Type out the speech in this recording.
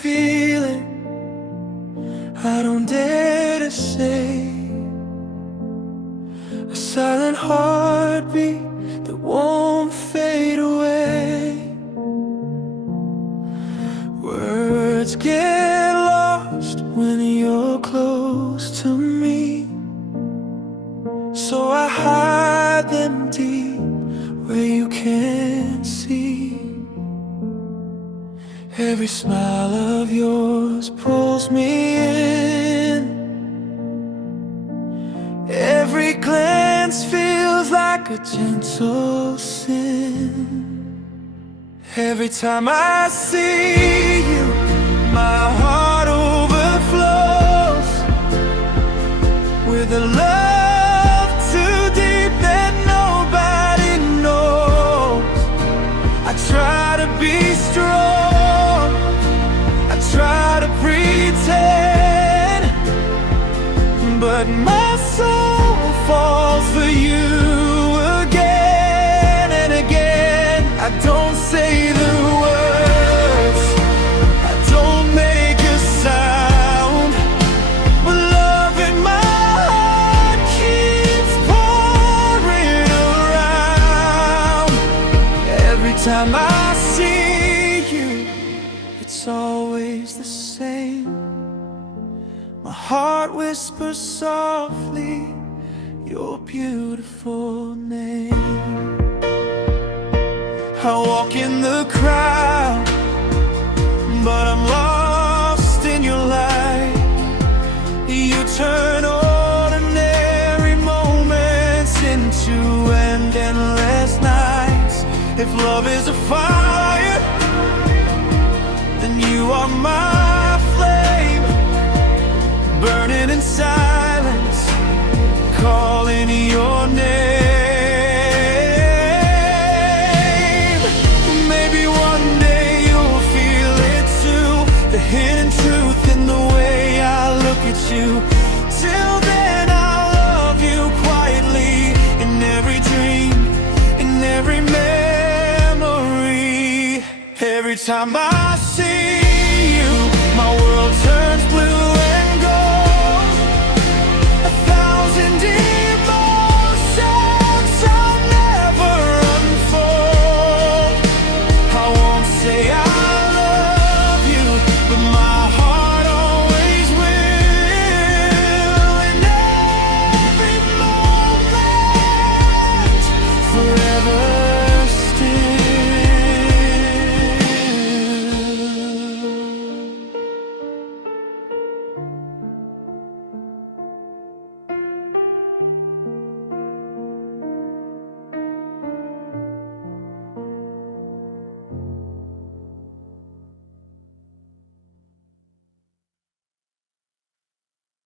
feel it, I don't dare to say. A silent heartbeat that won't fade away. Words get lost when you're close to me, so I hide them deep where you can't see. Every smile of yours pulls me in. Every glance feels like a gentle sin. Every time I see you, my heart overflows with a love too deep that nobody knows. I try to be strong, I try to pretend, but my soul falls for you again and again. I don't say the words, I don't make a sound, but love in my heart keeps pouring around. Every time I see you, it's always the same. My heart whispers softly your beautiful name. I walk in the crowd, but I'm lost in your light. You turn ordinary moments into endless nights. If love is a fire, then you are my flame, burning in silence, calling your name. Maybe one day you'll feel it too, the hidden truth in the way I look at you. Till then I'll love you quietly, in every dream, in every memory. Every time I